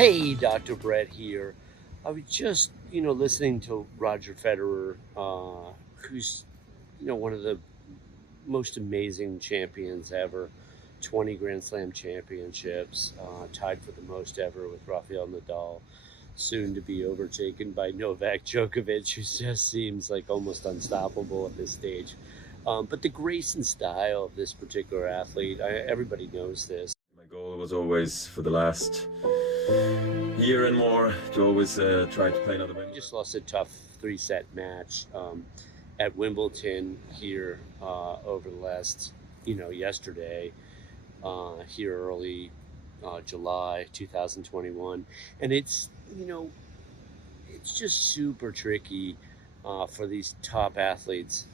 Hey, Dr. Brett here. I was just, listening to Roger Federer, who's, one of the most amazing champions ever. 20 Grand Slam championships, tied for the most ever with Rafael Nadal, soon to be overtaken by Novak Djokovic, who just seems like almost unstoppable at this stage. But the grace and style of this particular athlete, everybody knows this. My goal was always for the last year and more to always try to play another He Wimbledon. just lost a tough three-set match at Wimbledon here over the last, yesterday, here early July 2021. And it's just super tricky for these top athletes.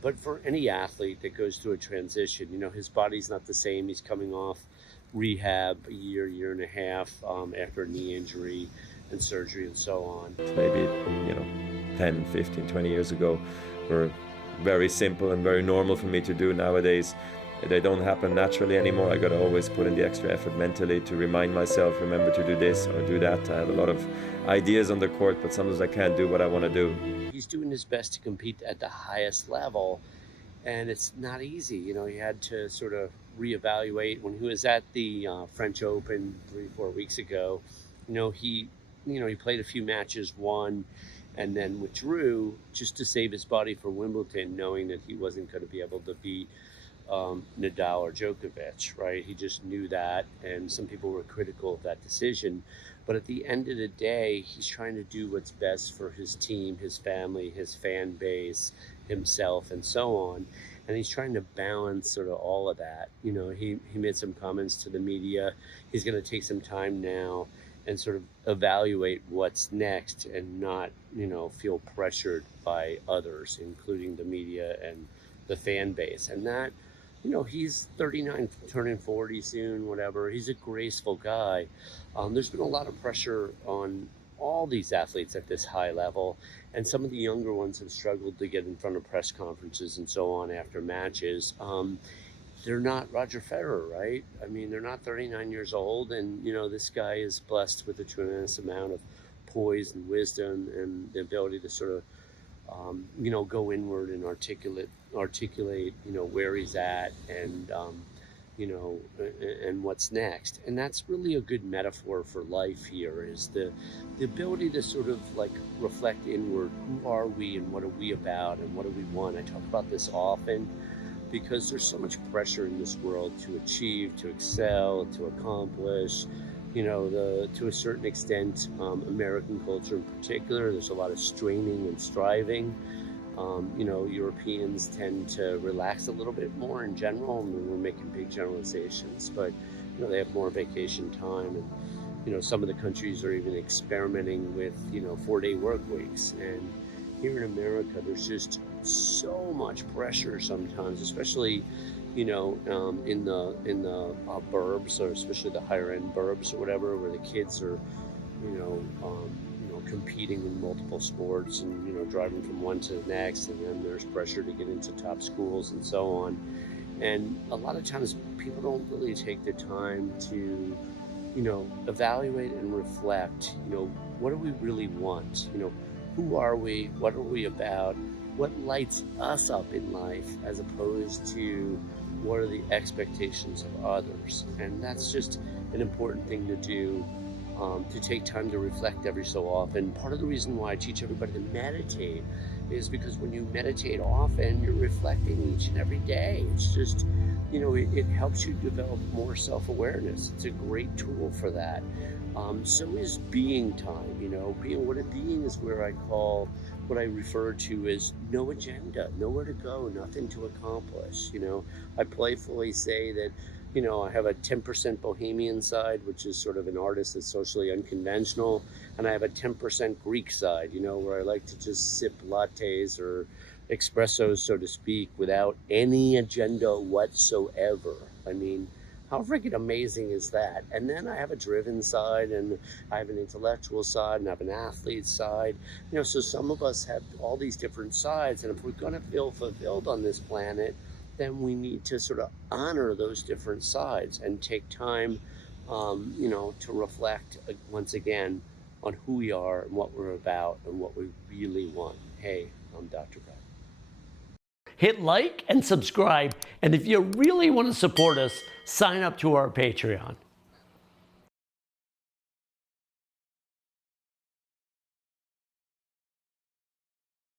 But for any athlete that goes through a transition, his body's not the same. He's coming off rehab a year and a half after a knee injury and surgery and so on. Maybe 10, 15, 20 years ago were very simple and very normal for me to do. Nowadays they don't happen naturally anymore. I gotta always put in the extra effort mentally to remind myself, remember to do this or do that. I have a lot of ideas on the court, but sometimes I can't do what I want to do. He's doing his best to compete at the highest level, and it's not easy. He had to sort of reevaluate when he was at the French Open 3-4 weeks ago. He played a few matches, won, and then withdrew just to save his body for Wimbledon, knowing that he wasn't going to be able to beat Nadal or Djokovic, right? He just knew that, and some people were critical of that decision. But at the end of the day, he's trying to do what's best for his team, his family, his fan base, himself, and so on. And he's trying to balance sort of all of that. He made some comments to the media. He's going to take some time now and sort of evaluate what's next and not, feel pressured by others, including the media and the fan base. And that, he's 39, turning 40 soon, whatever. He's a graceful guy. There's been a lot of pressure on all these athletes at this high level, and some of the younger ones have struggled to get in front of press conferences and so on after matches. They're not Roger Federer, right? I mean, they're not 39 years old, and this guy is blessed with a tremendous amount of poise and wisdom and the ability to sort of go inward and articulate, where he's at and, and what's next. And that's really a good metaphor for life here, is the ability to sort of like reflect inward. Who are we and what are we about and what do we want? I talk about this often because there's so much pressure in this world to achieve, to excel, to accomplish. To a certain extent, American culture in particular, there's a lot of straining and striving. Europeans tend to relax a little bit more in general. I mean, we're making big generalizations, but they have more vacation time, and some of the countries are even experimenting with 4-day work weeks. And here in America, there's just so much pressure sometimes, especially in the burbs, or especially the higher end burbs or whatever, where the kids are competing in multiple sports and driving from one to the next, and then there's pressure to get into top schools and so on. And a lot of times people don't really take the time to evaluate and reflect. What do we really want? Who are we? What are we about? What lights us up in life, as opposed to what are the expectations of others? And that's just an important thing to do, to take time to reflect every so often. Part of the reason why I teach everybody to meditate is because when you meditate often, you're reflecting each and every day. It's just, it helps you develop more self-awareness. It's a great tool for that. So is being time. Being is where I call what I refer to as no agenda, nowhere to go, nothing to accomplish. I playfully say that, I have a 10% bohemian side, which is sort of an artist that's socially unconventional, and I have a 10% Greek side, where I like to just sip lattes or espressos, so to speak, without any agenda whatsoever. I mean, how freaking amazing is that? And then I have a driven side, and I have an intellectual side, and I have an athlete side. So some of us have all these different sides, and if we're going to feel fulfilled on this planet, then we need to sort of honor those different sides and take time to reflect once again on who we are and what we're about and what we really want. Hey, I'm Dr. Brett. Hit like and subscribe, and if you really want to support us, sign up to our Patreon.